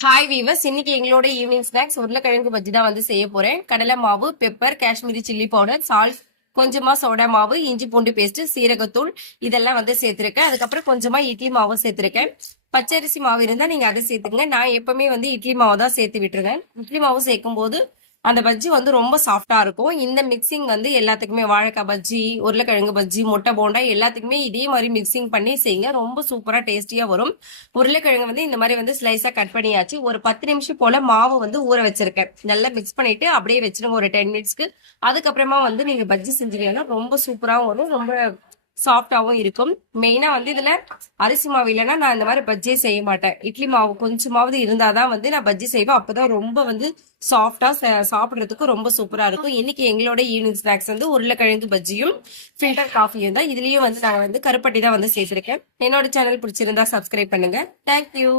Hi viewers, இன்னைக்கு எங்களோட evening snacks உருளைக்கிழங்கு பஜ்ஜி தான் வந்து செய்ய போறேன். கடலை மாவு, pepper, Kashmiri chilli powder, salt, கொஞ்சமா சோடா மாவு, இஞ்சி பூண்டு பேஸ்ட், சீரகத்தூள் இதெல்லாம் வந்து சேர்த்திருக்கேன். அதுக்கப்புறம் கொஞ்சமா இட்லி மாவும் சேர்த்திருக்கேன். பச்சரிசி மாவு இருந்தா நீங்க அதை சேர்த்துங்க. நான் எப்பவுமே வந்து இட்லி மாவு தான் சேர்த்து விட்டுருவேன். இட்லி மாவு சேர்க்கும் போது அந்த பஜ்ஜி வந்து ரொம்ப சாஃப்டா இருக்கும். இந்த மிக்சிங் வந்து எல்லாத்துக்குமே வாழைக்காய் பஜ்ஜி, உருளைக்கிழங்கு பஜ்ஜி, முட்டை போண்டா எல்லாத்துக்குமே இதே மாதிரி மிக்சிங் பண்ணி செய்யுங்க. ரொம்ப சூப்பரா டேஸ்டியா வரும். உருளைக்கிழங்கு வந்து இந்த மாதிரி வந்து ஸ்லைஸா கட் பண்ணியாச்சு. ஒரு 10 நிமிஷம் போல மாவு வந்து ஊற வச்சிருக்கேன். நல்லா மிக்ஸ் பண்ணிட்டு அப்படியே வச்சிருங்க ஒரு 10 மினிட்ஸ்க்கு. அதுக்கப்புறமா வந்து நீங்க பஜ்ஜி செஞ்சீங்கன்னா ரொம்ப சூப்பராகவும் வரும், ரொம்ப சாஃப்டாவும் இருக்கும். மெயினா வந்து இதுல அரிசி மாவு இல்லைன்னா நான் இந்த மாதிரி பஜ்ஜியே செய்ய மாட்டேன். இட்லி மாவு கொஞ்சமாவது இருந்தாதான் வந்து நான் பஜ்ஜி செய்வேன். அப்பதான் ரொம்ப வந்து சாஃப்டா சாப்பிடுறதுக்கு ரொம்ப சூப்பரா இருக்கும். இன்னைக்கு எங்களோட ஈவினிங் ஸ்நாக்ஸ் வந்து உருளைக்கிழங்கு பஜ்ஜியும் ஃபில்டர் காஃபியும் தான். இதுலயும் வந்து நாங்க வந்து கருப்பட்டி தான் வந்து சேர்த்திருக்கேன். என்னோட சேனல் பிடிச்சிருந்தா சப்ஸ்கிரைப் பண்ணுங்க. தேங்க்யூ.